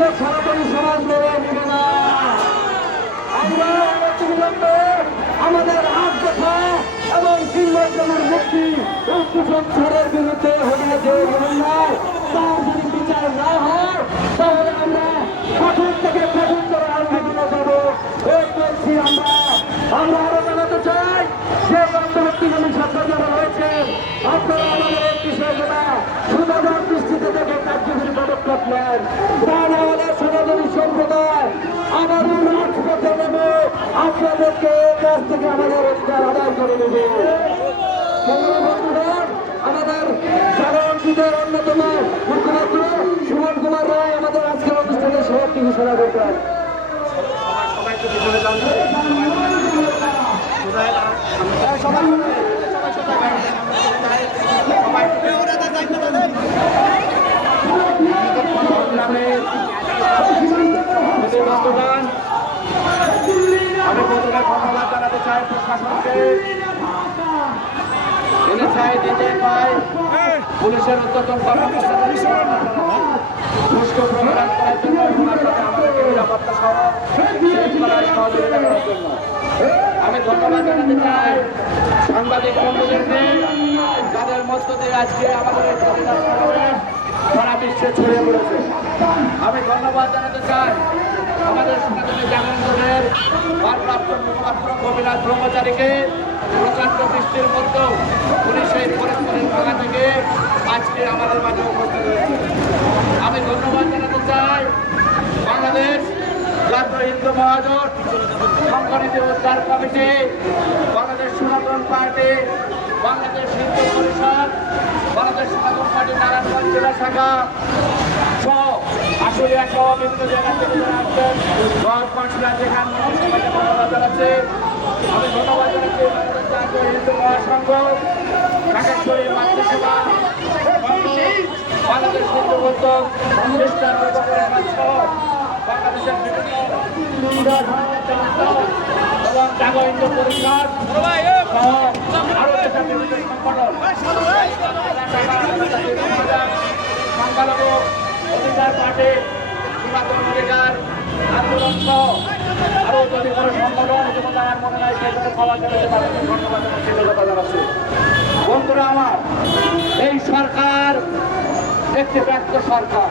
সুযোগ সনাতনী সমাজ মেনে নেবে না। আমরা অনতিবিলম্বে আমাদের 8 দফা এবং 3 জনের মুক্তি উৎপীড়ন ছাড়ের বিরুদ্ধে হয়ে যে অন্যায় তার যদি বিচার না হয় তাহলে আমরা কঠোর থেকে কঠোরতর আন্দোলনে যাবো। এই বলছি আমরা আরো জানাতে চাই যে অন্তর্বর্তীকালীন সরকার যারা রয়েছেন আপনারা আমাদের এই বিষয়গুলা সুদাদার দৃষ্টিতে দেখে কার্যকরী পদক্ষেপ নেন। তাহলে আমাদের সনাতনী সম্প্রদায় আবারও রাজপথে নেবে, আপনাদেরকে কাছ থেকে আমাদের অধিকার আদায় করে নেবে। আমাদের সাধারণদের অন্যতম মুখ্যমন্ত্রী সুমন কুমার রায় আমাদের আজকের অনুষ্ঠানের সভাপতি ঘোষণা করবেন। আমি প্রথমে ধন্যবাদ জানাতে চাই প্রশাসনকে, পুলিশের উদ্যোতন সুষ্ঠু প্রোগ্রাম করার জন্য আমাদেরকে নিরাপত্তা সহ শৃঙ্খলায় সহযোগিতা করার জন্য আমি ধন্যবাদ জানাতে চাই সাংবাদিক বন্ধুদেরকে, যাদের মধ্য দিয়ে আজকে আমাদের এই প্রতিবাদ সমাবেশ সারা বিশ্বে ছড়িয়ে পড়েছে। আমি ধন্যবাদ জানাতে চাই আমাদের সনাতনী জাগরণের ভারপ্রাপ্ত মুখপাত্র কবিরাজ ব্রহ্মচারীকে। প্রচন্ড বৃষ্টির মধ্যে পুলিশের পরস্পরের ভাঙা থেকে আজকে আমাদের মাঝে উপস্থিত হয়েছে। আমি ধন্যবাদ জানাতে চাই বাংলাদেশ জাতীয় হিন্দু মহাজোট, সংগঠিত উদ্ধার কমিটি, বাংলাদেশ সনাতন পার্টি, বাংলাদেশ হিন্দু পরিষদ, বাংলাদেশ সনাতন পার্টি নারায়ণগঞ্জ জেলা শাখা সহ আশুলিয়া সহ বিভিন্ন জায়গা থেকে যারা আসছেন, পাঁচলা যেখানে ধন্যবাদ জানাচ্ছি। আমি ধন্যবাদ জানাচ্ছি বাংলাদেশ জাতীয় হিন্দু মহাসংঘ, ঢাকেশ্বরী মাতৃসভা, বাংলাদেশ হিন্দু উদ্যোগ, খ্রিস্টান সহ বাংলাদেশের বিভিন্ন এবং জাগো হিন্দু পরিষদ সহ আরো যেসব বিভিন্ন সংগঠন, সংখ্যালঘু অধিকার পার্টি, সনাতন অধিকার আন্দোলন সহ আরো যদি কোনো সংগঠন ইতিমধ্যে আমার মনে হয় সেখানে পাওয়া যাবে, তাদেরকে ধন্যবাদ জানাচ্ছি, কৃতজ্ঞতা জানাচ্ছি। বন্ধুরা আমার, এই সরকার একটি ব্যর্থ সরকার।